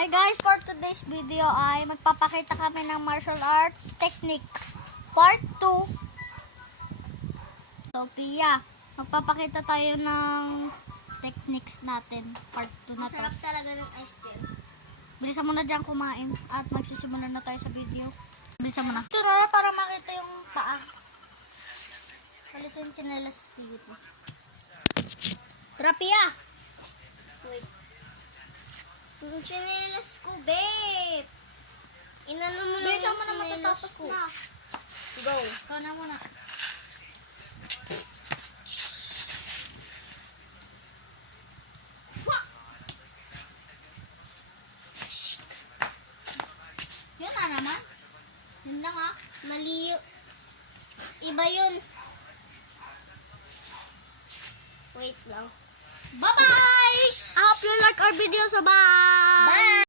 Hi guys, for today's video ay magpapakita kami ng martial arts technique part 2. Sophia, magpapakita tayo ng techniques natin part 2 na to. Masarap talaga ng ice cream. Bilisan mo na dyan kumain at magsisimula na tayo sa video. Bilisan mo na. Ito na para makita yung paa. Alisin yung chinelas dito. Rapia! Wait. Yung chinelas ko, babe. Inano mo lang Bilisan yung mo na chinelas matatapos ko. na. Go. Ikaw na muna. Yun na naman. Yun lang ah. Mali yun. Iba yun. Wait lang. Bye-bye! I hope you like our video. So bye! Bye!